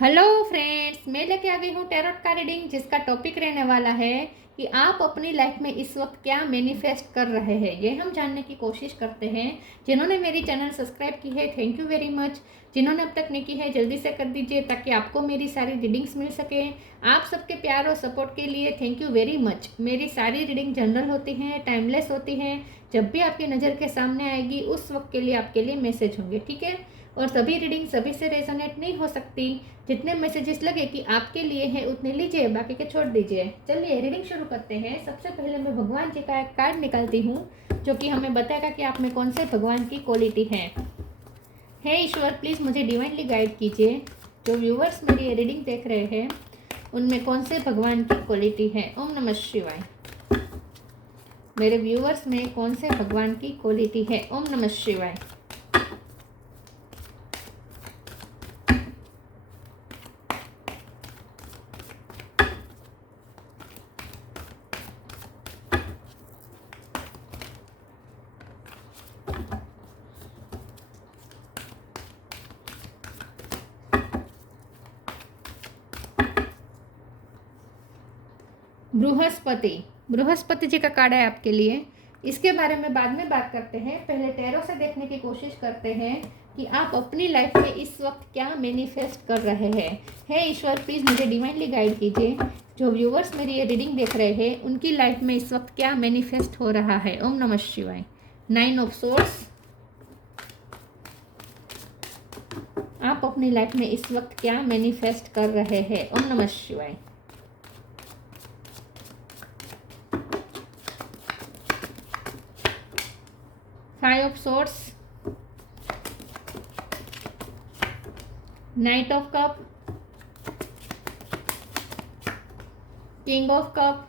Hello friends, मैं लेके आ गई हूँ टैरोट का रीडिंग, जिसका टॉपिक रहने वाला है कि आप अपनी लाइफ में इस वक्त क्या मैनिफेस्ट कर रहे हैं। ये हम जानने की कोशिश करते हैं। जिन्होंने मेरी चैनल सब्सक्राइब की है, थैंक यू वेरी मच। जिन्होंने अब तक नहीं की है, जल्दी से कर दीजिए ताकि आपको मेरी सारी रीडिंग्स मिल सके। आप सबके प्यार और सपोर्ट के लिए थैंक यू वेरी मच। मेरी सारी रीडिंग जनरल होती हैं, टाइमलेस होती हैं। जब भी आपकी नज़र के सामने आएगी उस वक्त के लिए आपके लिए मैसेज होंगे, ठीक है। और सभी रीडिंग सभी से रेजोनेट नहीं हो सकती। जितने मैसेजेस लगे कि आपके लिए है उतने लीजिए, बाकी के छोड़ दीजिए। चलिए रीडिंग शुरू करते हैं। सबसे पहले मैं भगवान जी का एक कार्ड निकालती हूँ जो कि हमें बताएगा कि आप में कौन से भगवान की क्वालिटी है। हे ईश्वर, प्लीज़ मुझे डिवाइनली गाइड कीजिए। जो व्यूवर्स मेरी ये रीडिंग देख रहे हैं उनमें कौन से भगवान की क्वालिटी है। ओम नमः शिवाय। मेरे व्यूवर्स में कौन से भगवान की क्वालिटी है। ओम नमः शिवाय। बृहस्पति जी का कार्ड है आपके लिए। इसके बारे में बाद में बात करते हैं। पहले टैरो से देखने की कोशिश करते हैं कि आप अपनी लाइफ में इस वक्त क्या मैनिफेस्ट कर रहे हैं। हे ईश्वर, प्लीज़ मुझे डिवाइनली गाइड कीजिए। जो व्यूवर्स मेरी ये रीडिंग देख रहे हैं उनकी लाइफ में इस वक्त क्या मैनिफेस्ट हो रहा है। ओम नमः शिवाय। 9 ऑफ सोर्ड्स। आप अपनी लाइफ में इस वक्त क्या मैनिफेस्ट कर रहे हैं। ओम नमः शिवाय। 5 of swords. Knight of cup. King of cup.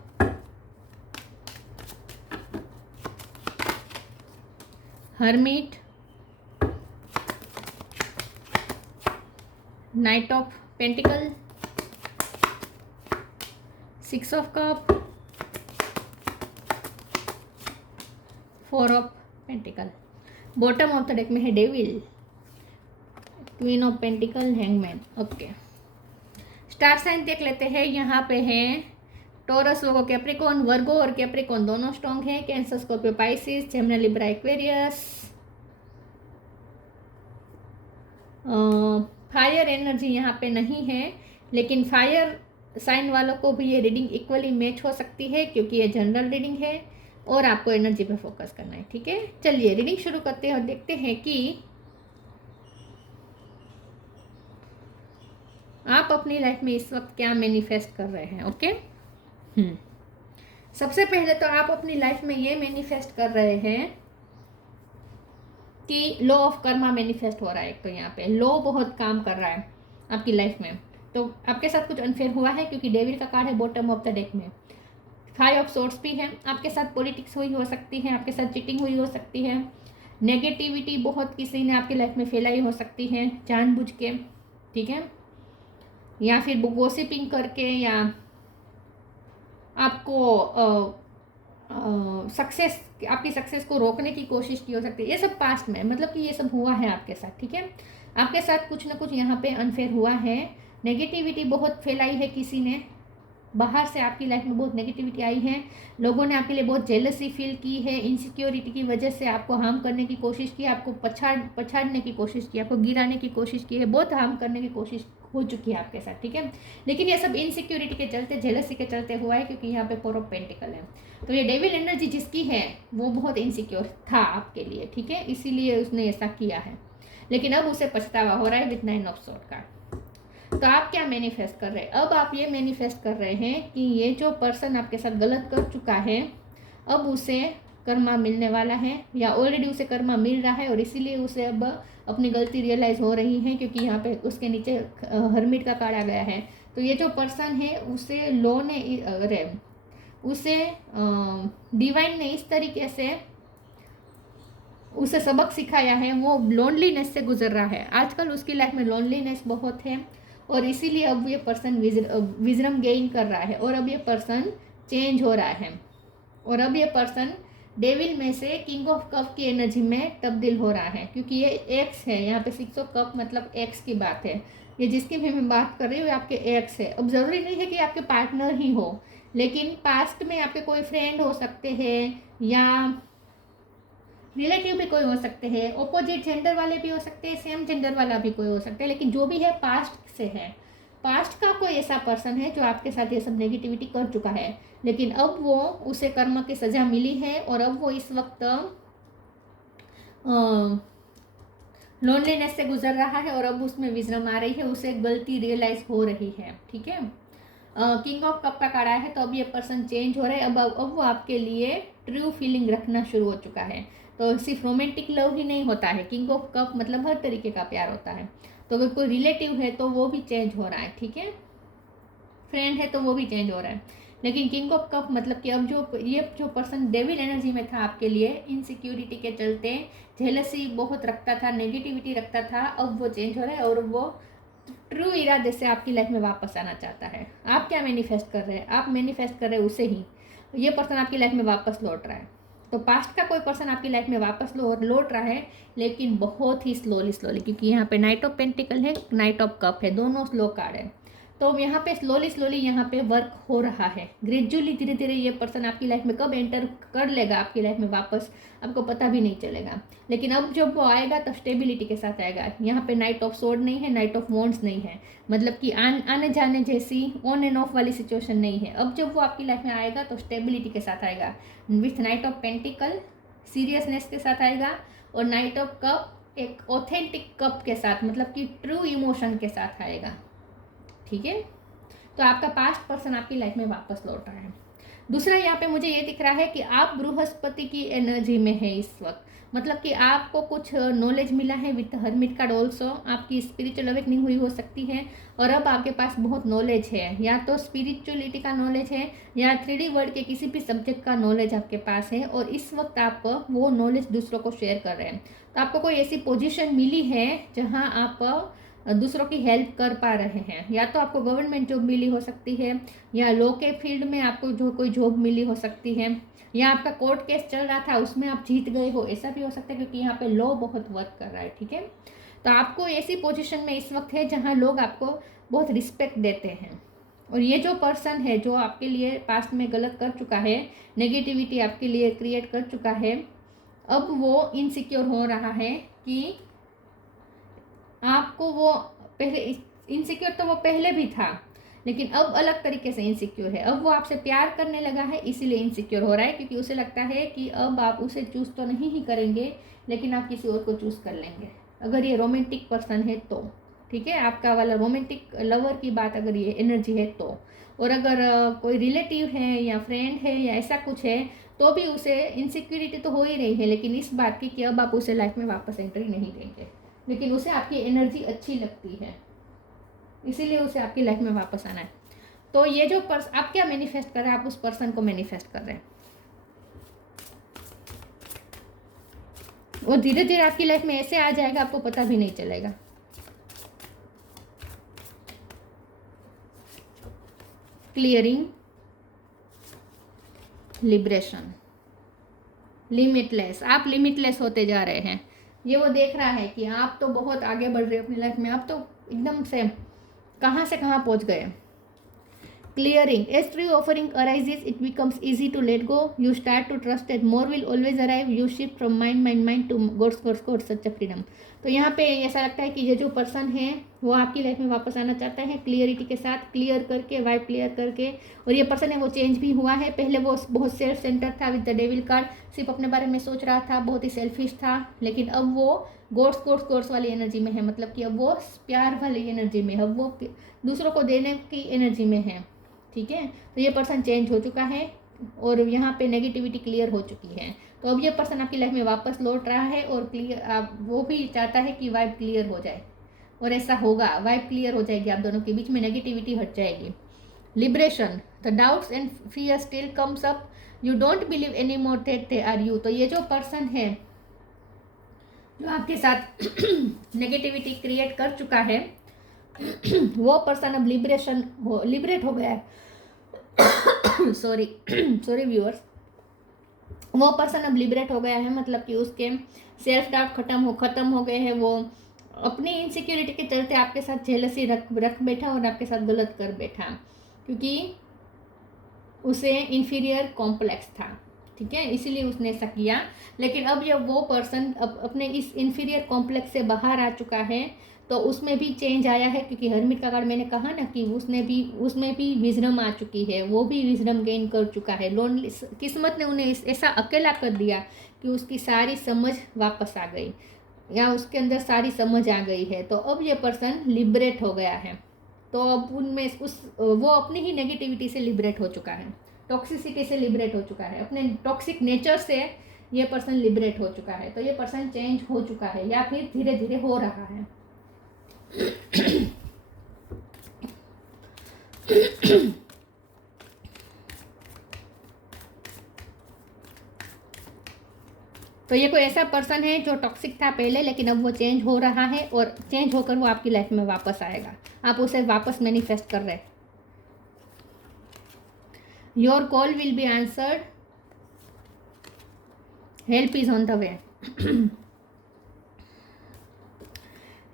Hermit. Knight of pentacle. 6 of cup. 4 of pentacle. Bottom of the deck में है devil, queen of pentacle, hangman. Okay, star sign देख लेते हैं। यहाँ पे हैं टोरस, लोगो, कैप्रिकॉन। वर्गो और कैप्रिकॉन दोनों स्ट्रॉन्ग हैं। Cancer, Scorpio, Pisces, Gemini, Libra, Aquarius. Fire energy यहाँ पे नहीं है, लेकिन फायर साइन वालों को भी ये रीडिंग इक्वली मैच हो सकती है क्योंकि ये जनरल रीडिंग है और आपको एनर्जी पे फोकस करना है, ठीक है। चलिए रीडिंग शुरू करते हैं और देखते हैं कि आप अपनी लाइफ में इस वक्त क्या मैनिफेस्ट कर रहे हैं। ओके, सबसे पहले तो आप अपनी लाइफ में ये मैनिफेस्ट कर रहे हैं कि लॉ ऑफ कर्मा मैनिफेस्ट हो रहा है। तो यहाँ पे लॉ बहुत काम कर रहा है आपकी लाइफ में। तो आपके साथ कुछ अनफेयर हुआ है क्योंकि डेविल का कार्ड है बॉटम ऑफ द डेक में। 5 ऑफ सोर्ड्स भी है। आपके साथ पॉलिटिक्स हुई हो सकती है, आपके साथ चीटिंग हुई हो सकती है, नेगेटिविटी बहुत किसी ने आपकी लाइफ में फैलाई हो सकती है जानबूझ के, ठीक है। या फिर गॉसिपिंग करके, या आपको सक्सेस, आपकी सक्सेस को रोकने की कोशिश की हो सकती है। ये सब पास्ट में, मतलब कि ये सब हुआ है आपके साथ, ठीक है। आपके साथ कुछ ना कुछ यहाँ पे अनफेयर हुआ है। नेगेटिविटी बहुत फैलाई है किसी ने, बाहर से आपकी लाइफ में बहुत नेगेटिविटी आई है। लोगों ने आपके लिए बहुत जेलसी फील की है। इनसिक्योरिटी की वजह से आपको हार्म करने की कोशिश की, आपको पछाड़ने की कोशिश की, आपको गिराने की कोशिश की है, बहुत हार्म करने की कोशिश हो चुकी है आपके साथ, ठीक है। लेकिन ये सब इनसिक्योरिटी के चलते, जेलसी के चलते हुआ है क्योंकि यहाँ पे 4 ऑफ पेंटिकल है। तो ये डेविल एनर्जी जिसकी है वो बहुत इनसिक्योर था आपके लिए, ठीक है, इसीलिए उसने ऐसा किया है। लेकिन अब उसे पछतावा हो रहा है विद 9 ऑफ सोर्ड का। तो आप क्या मैनिफेस्ट कर रहे हैं। अब आप ये मैनिफेस्ट कर रहे हैं कि ये जो पर्सन आपके साथ गलत कर चुका है अब उसे कर्मा मिलने वाला है, या ऑलरेडी उसे कर्मा मिल रहा है और इसीलिए उसे अब अपनी गलती रियलाइज हो रही है क्योंकि यहाँ पे उसके नीचे हर्मिट का कार्ड आ गया है। तो ये जो पर्सन है उसे लॉ ने, अरे उसे डिवाइन ने इस तरीके से उसे सबक सिखाया है। वो लोनलीनेस से गुजर रहा है आजकल, उसकी लाइफ में लोनलीनेस बहुत है और इसीलिए अब ये पर्सन विजडम गेन कर रहा है और अब ये पर्सन चेंज हो रहा है और अब ये पर्सन डेविल में से किंग ऑफ कप की एनर्जी में तब्दील हो रहा है क्योंकि ये एक्स है। यहाँ पे 6 ऑफ कप मतलब एक्स की बात है। ये जिसकी भी मैं बात कर रही हूँ आपके एक्स है। अब ज़रूरी नहीं है कि आपके पार्टनर ही हो, लेकिन पास्ट में आपके कोई फ्रेंड हो सकते हैं या रिलेटिव भी कोई हो सकते हैं, ऑपोजिट जेंडर वाले भी हो सकते हैं, सेम जेंडर वाला भी कोई हो सकता है, लेकिन जो भी है पास्ट से है। पास्ट का कोई ऐसा पर्सन है जो आपके साथ ये सब नेगेटिविटी कर चुका है, लेकिन अब वो उसे कर्म की सज़ा मिली है और अब वो इस वक्त लोनलीनेस से गुजर रहा है और अब उसमें विजडम आ रही है, उसे गलती रियलाइज हो रही है। ठीक है, किंग ऑफ कप का कार्ड आया है, तो अब ये पर्सन चेंज हो रहा है। अब वो आपके लिए ट्रू फीलिंग रखना शुरू हो चुका है। तो सिर्फ रोमांटिक लव ही नहीं होता है, किंग ऑफ कप मतलब हर तरीके का प्यार होता है। तो अगर कोई रिलेटिव है तो वो भी चेंज हो रहा है। ठीक है, फ्रेंड है तो वो भी चेंज हो रहा है। लेकिन किंग ऑफ कप मतलब कि अब जो पर्सन डेविल एनर्जी में था आपके लिए, इनसिक्योरिटी के चलते जेलसी बहुत रखता था, नेगेटिविटी रखता था, अब वो चेंज हो रहा है और वो ट्रू इरादे से आपकी लाइफ में वापस आना चाहता है। आप क्या मैनिफेस्ट कर रहे हैं? आप मैनिफेस्ट कर रहे हैं उसे ही। ये पर्सन आपकी लाइफ में वापस लौट रहा है। तो पास्ट का कोई पर्सन आपकी लाइफ में वापस लौट रहा है, लेकिन बहुत ही स्लोली, क्योंकि यहाँ पे नाइट ऑफ पेंटिकल है, नाइट ऑफ कप है, दोनों स्लो कार्ड है। तो यहाँ पे स्लोली यहाँ पे वर्क हो रहा है। ग्रेजुअली धीरे धीरे ये पर्सन आपकी लाइफ में कब एंटर कर लेगा आपकी लाइफ में वापस, आपको पता भी नहीं चलेगा। लेकिन अब जब वो आएगा तो स्टेबिलिटी के साथ आएगा। यहाँ पे नाइट ऑफ सोर्ड नहीं है, नाइट ऑफ वॉन्ड्स नहीं है, मतलब कि आने जाने जैसी ऑन एंड ऑफ वाली सिचुएशन नहीं है। अब जब वो आपकी लाइफ में आएगा तो स्टेबिलिटी के साथ आएगा, with night of pentacle seriousness के साथ आएगा, और नाइट ऑफ कप एक ऑथेंटिक कप के साथ, मतलब कि ट्रू इमोशन के साथ आएगा। ठीक है, तो आपका पास्ट पर्सन आपकी लाइफ में वापस लौट रहा है। दूसरा यहाँ पे मुझे ये दिख रहा है कि आप बृहस्पति की एनर्जी में है इस वक्त, मतलब कि आपको कुछ नॉलेज मिला है विथ हर्मिट कार्ड ऑल्सो। आपकी स्पिरिचुअल अवेकनिंग हुई हो सकती है और अब आपके पास बहुत नॉलेज है, या तो स्पिरिचुअलिटी का नॉलेज है या 3D वर्ल्ड के किसी भी सब्जेक्ट का नॉलेज आपके पास है, और इस वक्त आप वो नॉलेज दूसरों को शेयर कर रहे हैं। तो आपको कोई ऐसी पोजिशन मिली है जहाँ आप दूसरों की हेल्प कर पा रहे हैं, या तो आपको गवर्नमेंट जॉब मिली हो सकती है, या लॉ के फील्ड में आपको जो कोई जॉब मिली हो सकती है, या आपका कोर्ट केस चल रहा था उसमें आप जीत गए हो, ऐसा भी हो सकता है, क्योंकि यहाँ पे लॉ बहुत वर्क कर रहा है। ठीक है, तो आपको ऐसी पोजीशन में इस वक्त है जहाँ लोग आपको बहुत रिस्पेक्ट देते हैं। और ये जो पर्सन है जो आपके लिए पास्ट में गलत कर चुका है, नेगेटिविटी आपके लिए क्रिएट कर चुका है, अब वो इनसिक्योर हो रहा है कि आपको वो पहले इनसिक्योर तो वो पहले भी था, लेकिन अब अलग तरीके से इनसिक्योर है। अब वो आपसे प्यार करने लगा है, इसीलिए इनसिक्योर हो रहा है, क्योंकि उसे लगता है कि अब आप उसे चूज़ तो नहीं ही करेंगे, लेकिन आप किसी और को चूज़ कर लेंगे, अगर ये रोमांटिक पर्सन है तो। ठीक है, आपका वाला रोमांटिक लवर की बात अगर ये एनर्जी है तो। और अगर कोई रिलेटिव है या फ्रेंड है या ऐसा कुछ है, तो भी उसे इनसिक्योरिटी तो हो ही रही है, लेकिन इस बात की कि अब आप उसे लाइफ में वापस एंट्री नहीं देंगे, लेकिन उसे आपकी एनर्जी अच्छी लगती है, इसीलिए उसे आपकी लाइफ में वापस आना है। तो ये जो आप क्या मैनिफेस्ट कर रहे हैं, आप उस पर्सन को मैनिफेस्ट कर रहे हैं, वो धीरे धीरे आपकी लाइफ में ऐसे आ जाएगा, आपको पता भी नहीं चलेगा। Clearing, liberation, limitless. आप लिमिटलेस होते जा रहे हैं। ये वो देख रहा है कि आप तो बहुत आगे बढ़ रहे हो अपनी लाइफ में, आप तो एकदम से कहाँ पहुँच गए। Clearing. As true offering arises, it becomes easy to let go. You start to trust that more will always arrive. You shift from mind to God's such a freedom. तो यहाँ पे ऐसा लगता है कि ये जो पर्सन है वो आपकी लाइफ में वापस आना चाहता है, क्लियरिटी के साथ, क्लियर करके, वाइब क्लियर करके। और ये पर्सन है वो चेंज भी हुआ है। पहले वो बहुत सेल्फ सेंटर था विद द डेविल कार्ड, सिर्फ अपने बारे में सोच रहा था, बहुत ही सेल्फिश था, लेकिन अब वो गोड्स वाली एनर्जी में है, मतलब कि अब वो प्यार वाली एनर्जी में है, अब वो दूसरों को देने की एनर्जी में है। ठीक है, तो ये पर्सन चेंज हो चुका है और यहाँ पे नेगेटिविटी क्लियर हो चुकी है। तो अब ये पर्सन आपकी लाइफ में वापस लौट रहा है और वो भी चाहता है कि वाइब क्लियर हो जाए, और ऐसा होगा, वाइब क्लियर हो जाएगी, आप दोनों के बीच में नेगेटिविटी हट जाएगी। Liberation. The doubts and fear still comes up, you don't believe any more that they are you. तो ये जो पर्सन है जो आपके साथ नेगेटिविटी क्रिएट कर चुका है, वो पर्सन अब लिबरेट हो गया है। सॉरी व्यूअर्स, वो पर्सन अब लिबरेट हो गया है, मतलब कि उसके सेल्फ डाउट खत्म हो गए हैं, वो अपनी इनसिक्योरिटी के चलते आपके साथ जेलसी रख बैठा और आपके साथ गलत कर बैठा, क्योंकि उसे इन्फीरियर कॉम्प्लेक्स था, ठीक है, इसीलिए उसने ऐसा किया। लेकिन अब जब वो पर्सन अपने इस इन्फीरियर कॉम्प्लेक्स से बाहर आ चुका है तो उसमें भी चेंज आया है, क्योंकि हर्मिट का कार्ड मैंने कहा ना कि उसमें भी विजडम आ चुकी है, वो भी विजडम गेन कर चुका है। लोनली किस्मत ने उन्हें ऐसा अकेला कर दिया कि उसकी सारी समझ वापस आ गई, या उसके अंदर सारी समझ आ गई है। तो अब ये पर्सन लिबरेट हो गया है, तो अब उनमें वो अपनी ही नेगेटिविटी से लिबरेट हो चुका है, टॉक्सिसिटी से लिबरेट हो चुका है, अपने टॉक्सिक नेचर से ये पर्सन लिबरेट हो चुका है। तो ये पर्सन चेंज हो चुका है या फिर धीरे धीरे हो रहा है। तो ये कोई ऐसा पर्सन है जो टॉक्सिक था पहले, लेकिन अब वो चेंज हो रहा है और चेंज होकर वो आपकी लाइफ में वापस आएगा। आप उसे वापस मैनिफेस्ट कर रहे हैं। Your call will be answered, help is on the way.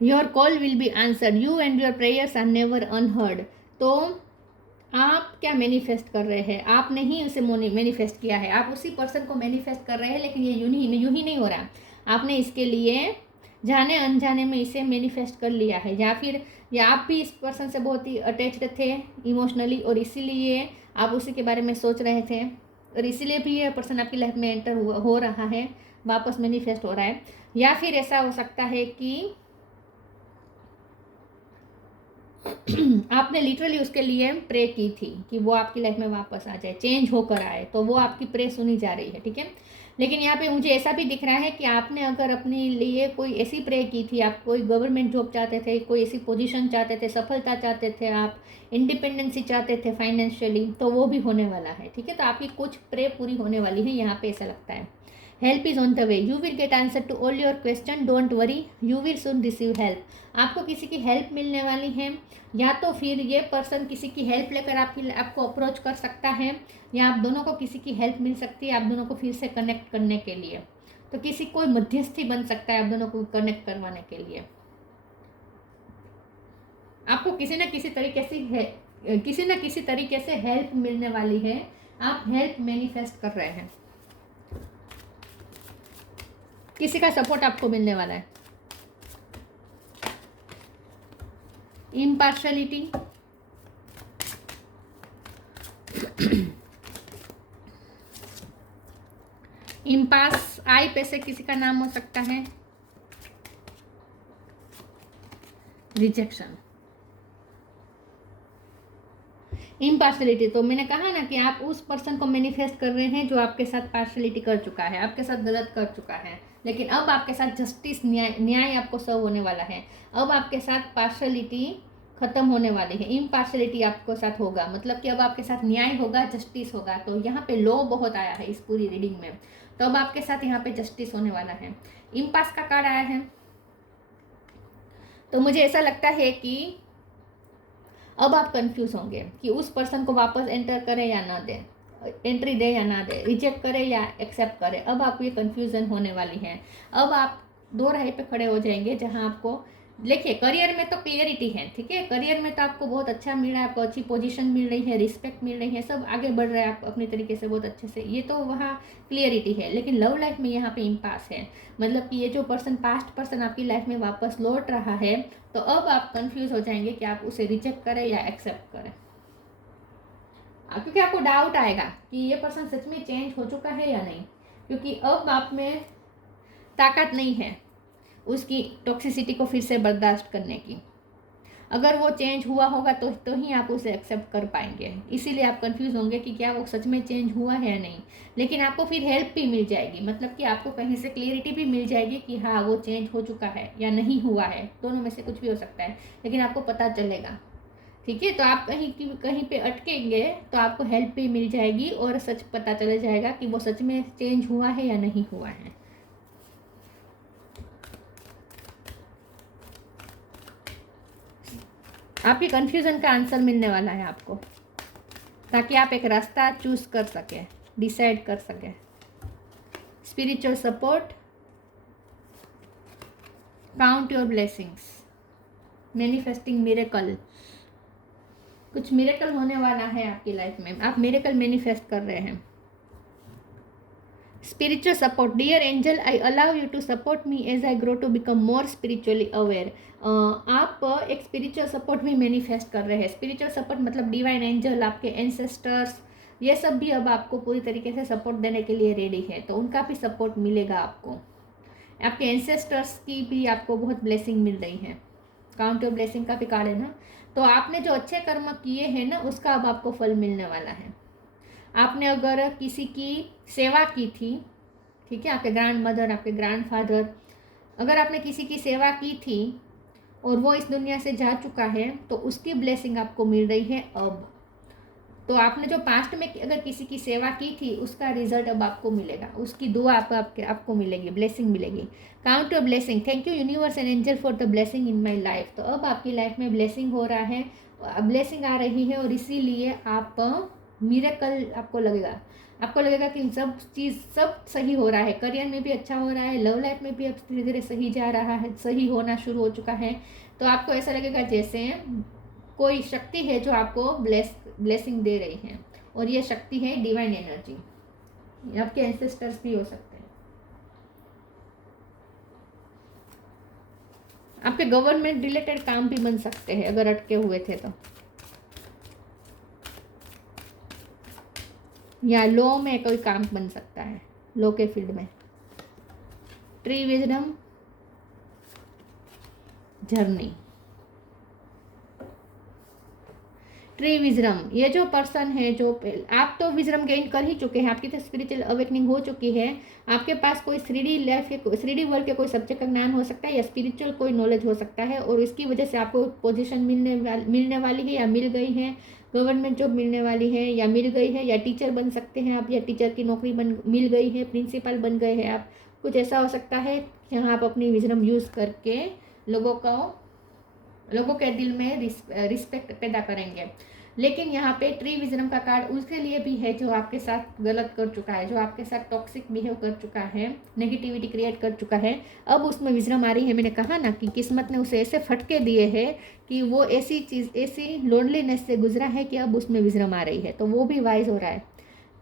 Your call will be answered, you and your prayers are never unheard. तो आप क्या मैनिफेस्ट कर रहे हैं? आपने ही उसे मैनिफेस्ट किया है, आप उसी पर्सन को मैनिफेस्ट कर रहे हैं, लेकिन ये यूं ही नहीं हो रहा। आपने इसके लिए जाने अनजाने में इसे मैनिफेस्ट कर लिया है, या आप भी इस पर्सन से बहुत ही अटैच्ड थे इमोशनली, और इसीलिए आप उसी के बारे में सोच रहे थे, और इसीलिए भी ये पर्सन आपकी लाइफ में एंटर हो रहा है, वापस मैनिफेस्ट हो रहा है। या फिर ऐसा हो सकता है कि आपने लिटरली उसके लिए प्रे की थी कि वो आपकी लाइफ में वापस आ जाए, चेंज होकर आए, तो वो आपकी प्रे सुनी जा रही है, ठीक है। लेकिन यहाँ पे मुझे ऐसा भी दिख रहा है कि आपने अगर अपने लिए कोई ऐसी प्रे की थी, आप कोई गवर्नमेंट जॉब चाहते थे, कोई ऐसी पोजीशन चाहते थे, सफलता चाहते थे, आप इंडिपेंडेंसी चाहते थे फाइनेंशियली, तो वो भी होने वाला है, ठीक है। तो आपकी कुछ प्रे पूरी होने वाली है, यहाँ पे ऐसा लगता है। Help is on the way, you will get answer to all your question, don't worry, you will soon receive help. आपको किसी की हेल्प मिलने वाली है, या तो फिर ये पर्सन किसी की हेल्प लेकर आपको अप्रोच कर सकता है, या आप दोनों को किसी की हेल्प मिल सकती है आप दोनों को फिर से कनेक्ट करने के लिए। तो किसी कोई मध्यस्थी बन सकता है आप दोनों को कनेक्ट करवाने के लिए। आपको किसी न किसी तरीके से हेल्प मिलने वाली है, आप हेल्प मैनिफेस्ट कर रहे हैं, किसी का सपोर्ट आपको मिलने वाला है। इम्पार्शलिटी, इम्पास, आई पे से किसी का नाम हो सकता है। रिजेक्शन, इम्पार्शलिटी, तो मैंने कहा ना कि आप उस पर्सन को मैनिफेस्ट कर रहे हैं जो आपके साथ पार्शलिटी कर चुका है, आपके साथ गलत कर चुका है, लेकिन अब आपके साथ जस्टिस, न्याय आपको सर्व होने वाला है। अब आपके साथ पार्शलिटी खत्म होने वाली है, इम्पार्शलिटी आपके साथ होगा, मतलब कि अब आपके साथ न्याय होगा, जस्टिस होगा। तो यहाँ पे लॉ बहुत आया है इस पूरी रीडिंग में, तो अब आपके साथ यहाँ पे जस्टिस होने वाला है। इम्पास का कार्ड आया है, तो मुझे ऐसा लगता है कि अब आप कंफ्यूज होंगे कि उस पर्सन को वापस एंटर करें या ना दें, एंट्री दे या ना दे, रिजेक्ट करे या एक्सेप्ट करे। अब आपको ये कन्फ्यूज़न होने वाली है। अब आप दो राह पे खड़े हो जाएंगे, जहां आपको देखिए करियर में तो क्लियरिटी है, ठीक है, करियर में तो आपको बहुत अच्छा मिल रहा है, आपको अच्छी पोजीशन मिल रही है, रिस्पेक्ट मिल रही है, सब आगे बढ़ रहा है आप अपने तरीके से बहुत अच्छे से, ये तो वहाँ क्लियरिटी है। लेकिन लव लाइफ में यहाँ पे इम्पास है, मतलब कि ये जो पर्सन, पास्ट पर्सन आपकी लाइफ में वापस लौट रहा है, तो अब आप कंफ्यूज हो जाएंगे कि आप उसे रिजेक्ट करें या एक्सेप्ट करें, क्योंकि आपको डाउट आएगा कि ये पर्सन सच में चेंज हो चुका है या नहीं, क्योंकि अब आप में ताकत नहीं है उसकी टॉक्सिसिटी को फिर से बर्दाश्त करने की। अगर वो चेंज हुआ होगा तो ही आप उसे एक्सेप्ट कर पाएंगे, इसीलिए आप कंफ्यूज होंगे कि क्या वो सच में चेंज हुआ है या नहीं। लेकिन आपको फिर हेल्प भी मिल जाएगी, मतलब कि आपको कहीं से क्लियरिटी भी मिल जाएगी कि हाँ वो चेंज हो चुका है या नहीं हुआ है, दोनों में से कुछ भी हो सकता है, लेकिन आपको पता चलेगा, ठीक है। तो आप कहीं पे अटकेंगे तो आपको हेल्प भी मिल जाएगी और सच पता चला जाएगा कि वो सच में चेंज हुआ है या नहीं हुआ है। आपके कंफ्यूजन का आंसर मिलने वाला है आपको, ताकि आप एक रास्ता चूज कर सके, डिसाइड कर सके। Spiritual support, count your blessings, manifesting miracle. कुछ मिरेकल होने वाला है आपकी लाइफ में, आप मिरेकल मैनिफेस्ट कर रहे हैं। Spiritual support, dear angel I allow you to support me as I grow to become more spiritually aware. आप एक स्पिरिचुअल सपोर्ट भी मैनिफेस्ट कर रहे हैं। स्पिरिचुअल सपोर्ट मतलब डिवाइन एंजल, आपके एंसेस्टर्स, ये सब भी अब आपको पूरी तरीके से सपोर्ट देने के लिए रेडी है, तो उनका भी सपोर्ट मिलेगा आपको। आपके एंसेस्टर्स की भी आपको बहुत ब्लेसिंग मिल रही है। काउंट योर ब्लेसिंग का भी कार्ड है ना। तो आपने जो अच्छे कर्म किए हैं ना, उसका अब आपको फल मिलने वाला है। आपने अगर किसी की सेवा की थी, ठीक है, आपके ग्रैंड मदर, आपके ग्रैंड फादर, अगर आपने किसी की सेवा की थी और वो इस दुनिया से जा चुका है, तो उसकी ब्लेसिंग आपको मिल रही है अब। तो आपने जो पास्ट में अगर किसी की सेवा की थी, उसका रिजल्ट अब आपको मिलेगा, उसकी दुआ आपको मिलेगी, ब्लेसिंग मिलेगी। Count your blessing, thank you universe and angel for the blessing in my life. तो अब आपकी लाइफ में ब्लेसिंग हो रहा है, ब्लेसिंग आ रही है, और इसीलिए आप मिरेकल आपको लगेगा कि सब सही हो रहा है। करियर में भी अच्छा हो रहा है, लव लाइफ में भी अब धीरे धीरे सही जा रहा है, सही होना शुरू हो चुका है। तो आपको ऐसा लगेगा जैसे कोई शक्ति है जो आपको ब्लेसिंग दे रही है, और ये शक्ति है डिवाइन एनर्जी। आपके एंसेस्टर्स भी हो सकते हैं, आपके गवर्नमेंट रिलेटेड काम भी बन सकते हैं अगर अटके हुए थे तो, या लॉ में कोई काम बन सकता है, लॉ के फील्ड में। Tree wisdom, journey, tree wisdom, ये जो पर्सन है, जो आप तो विजडम गेन कर ही चुके हैं, आपकी तो स्पिरिचुअल अवेकनिंग हो चुकी है। आपके पास कोई 3D लाइफ के 3D वर्ल्ड के कोई सब्जेक्ट का ज्ञान हो सकता है, या स्पिरिचुअल कोई नॉलेज हो सकता है, और इसकी वजह से आपको पोजीशन मिलने वाली है, या मिल गई है, गवर्नमेंट जॉब मिलने वाली है या मिल गई है, या टीचर बन सकते हैं आप, या टीचर की नौकरी मिल गई है, प्रिंसिपल बन गए हैं आप। कुछ ऐसा हो सकता है जहाँ आप अपनी विजडम यूज़ करके लोगों के दिल में रिस्पेक्ट पैदा करेंगे। लेकिन यहाँ पे ट्री विजडम का कार्ड उसके लिए भी है जो आपके साथ गलत कर चुका है, जो आपके साथ टॉक्सिक बिहेव कर चुका है, नेगेटिविटी क्रिएट कर चुका है। अब उसमें विजडम आ रही है। मैंने कहा ना कि किस्मत ने उसे ऐसे फटके दिए हैं कि वो ऐसी लोनलीनेस से गुजरा है कि अब उसमें विजडम आ रही है, तो वो भी वाइज हो रहा है।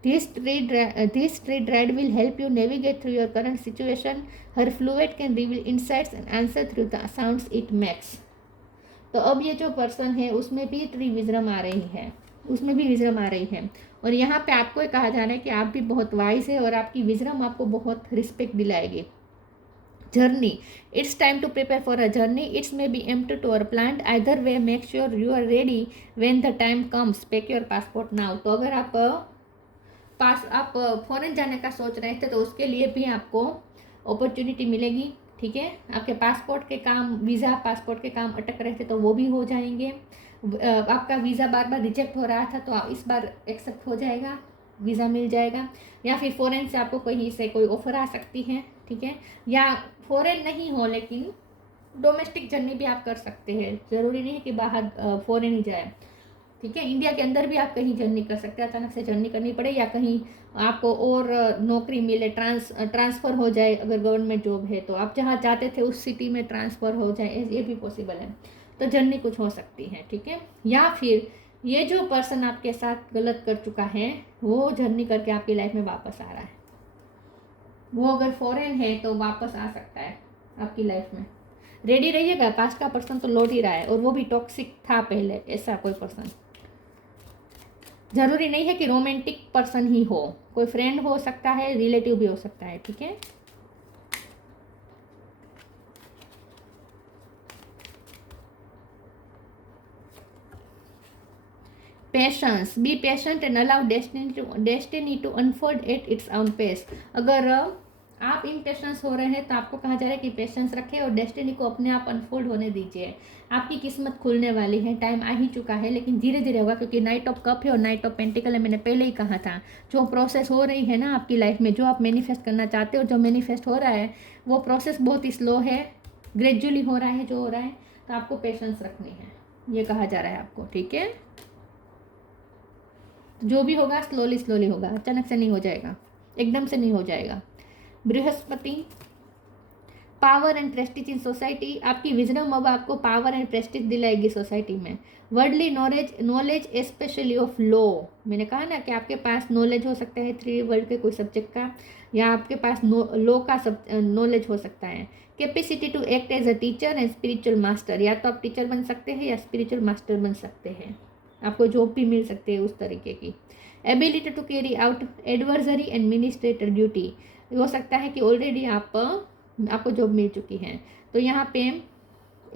This tree dread will help you navigate through your current situation. Her fluid can reveal insights and answer through the sounds it makes. तो अब ये जो पर्सन है उसमें भी ट्री विजडम आ रही है, उसमें भी विजडम आ रही है। और यहाँ पे आपको ये कहा जा रहा है कि आप भी बहुत वाइज है, और आपकी विजडम आपको बहुत रिस्पेक्ट दिलाएगी। Journey, it's time to prepare for a journey, it's may be empty to or plan, either way make sure you are ready when the time comes, pack your passport now. तो अगर आप foreign जाने का सोच रहे थे, तो उसके लिए भी आपको अपॉर्चुनिटी मिलेगी, ठीक है। आपके पासपोर्ट के काम, वीज़ा पासपोर्ट के काम अटक रहे थे तो वो भी हो जाएंगे। आपका वीज़ा बार बार रिजेक्ट हो रहा था, तो इस बार एक्सेप्ट हो जाएगा, वीज़ा मिल जाएगा। या फिर फॉरेन से आपको कहीं से कोई ऑफर आ सकती है, ठीक है। या फॉरेन नहीं हो लेकिन डोमेस्टिक जर्नी भी आप कर सकते हैं, ज़रूरी नहीं है कि बाहर फॉरेन ही जाए, ठीक है। इंडिया के अंदर भी आप कहीं जर्नी कर सकते हैं, अचानक से जर्नी करनी पड़े, या कहीं आपको और नौकरी मिले, ट्रांसफ़र हो जाए, अगर गवर्नमेंट जॉब है तो आप जहाँ जाते थे उस सिटी में ट्रांसफ़र हो जाए, ये भी पॉसिबल है। तो जर्नी कुछ हो सकती है, ठीक है। या फिर ये जो पर्सन आपके साथ गलत कर चुका है, वो जर्नी करके आपकी लाइफ में वापस आ रहा है। वो अगर फॉरेन है तो वापस आ सकता है आपकी लाइफ में। रेडी रहिएगा, पास्ट का पर्सन तो लौट ही रहा है, और वो भी टॉक्सिक था पहले, ऐसा कोई पर्सन। जरूरी नहीं है कि रोमांटिक पर्सन ही हो, कोई फ्रेंड हो सकता है, रिलेटिव भी हो सकता है, ठीक है। Patience, be patient and allow destiny to unfold at its own pace. अगर आप इम्पेशेंस हो रहे हैं तो आपको कहा जा रहा है कि पेशेंस रखें और डेस्टिनी को अपने आप अनफोल्ड होने दीजिए। आपकी किस्मत खुलने वाली है, टाइम आ ही चुका है, लेकिन धीरे धीरे होगा, क्योंकि नाइट ऑफ कप है और नाइट ऑफ पेंटिकल है। मैंने पहले ही कहा था, जो प्रोसेस हो रही है ना आपकी लाइफ में, जो आप मैनिफेस्ट करना चाहते हो, जो मैनिफेस्ट हो रहा है, वो प्रोसेस बहुत ही स्लो है, ग्रेजुअली हो रहा है जो हो रहा है। तो आपको पेशेंस रखनी है, ये कहा जा रहा है आपको, ठीक है। जो भी होगा स्लोली स्लोली होगा, अचानक से नहीं हो जाएगा, एकदम से नहीं हो जाएगा। Brihaspati, power and Prestige in society, आपकी विजडम अब आपको पावर एंड प्रेस्टीज दिलाएगी सोसाइटी में। Worldly knowledge specially of law, मैंने कहा ना कि आपके पास नॉलेज हो सकता है 3 वर्ड के कोई सब्जेक्ट का, या आपके पास लॉ का नॉलेज हो सकता है। Capacity to act as a teacher and spiritual master, या तो आप टीचर बन सकते हैं या स्पिरिचुअल मास्टर बन सकते हैं, आपको जॉब भी मिल सकती है उस तरीके की। Ability to carry out adversary and administrator duty, हो सकता है कि ऑलरेडी आपको जॉब मिल चुकी है। तो यहाँ पे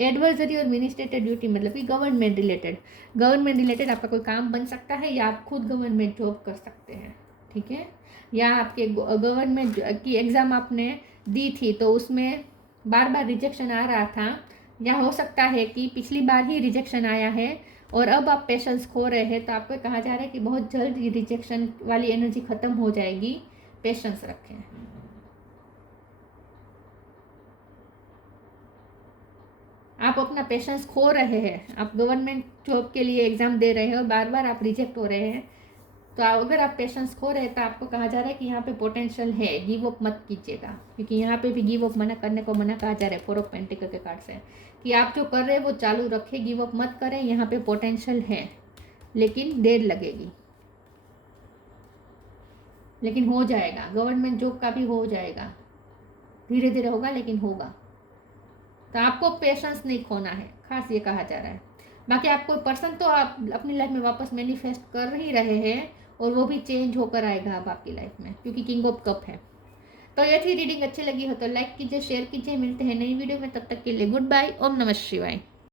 एडवर्सरी और एडमिनिस्ट्रेटर ड्यूटी मतलब कि गवर्नमेंट रिलेटेड आपका कोई काम बन सकता है, या आप खुद गवर्नमेंट जॉब कर सकते हैं, ठीक है। या आपके गवर्नमेंट की एग्ज़ाम आपने दी थी तो उसमें बार बार रिजेक्शन आ रहा था, या हो सकता है कि पिछली बार ही रिजेक्शन आया है और अब आप पेशेंस खो रहे हैं, तो आपको कहा जा रहा है कि बहुत जल्द ये रिजेक्शन वाली एनर्जी ख़त्म हो जाएगी, पेशेंस रखें। आप अपना पेशेंस खो रहे हैं, आप गवर्नमेंट जॉब के लिए एग्ज़ाम दे रहे हैं और बार बार आप रिजेक्ट हो रहे हैं, तो अगर आप पेशेंस खो रहे हैं तो आपको कहा जा रहा है कि यहाँ पे पोटेंशियल है, गिव अप मत कीजिएगा, क्योंकि यहाँ पे भी गिव अप मना करने को मना कहा जा रहा है 4 ऑफ पेंटिकल के कार्ड से, कि आप जो कर रहे हैं वो चालू रखें, गिव अप मत करें। यहाँ पे पोटेंशियल है लेकिन देर लगेगी, लेकिन हो जाएगा, गवर्नमेंट जॉब का भी हो जाएगा, धीरे धीरे होगा लेकिन होगा। तो आपको पेशेंस नहीं खोना है, खास ये कहा जा रहा है। बाकी आप कोई पर्सन तो आप अपनी लाइफ में वापस मैनिफेस्ट कर ही रहे हैं, और वो भी चेंज होकर आएगा अब आपकी लाइफ में, क्योंकि किंग ऑफ कप है। तो ये थी रीडिंग, अच्छी लगी हो तो लाइक कीजिए, शेयर कीजिए, मिलते हैं नई वीडियो में, तब तक के लिए गुड बाय, ओम नमः शिवाय।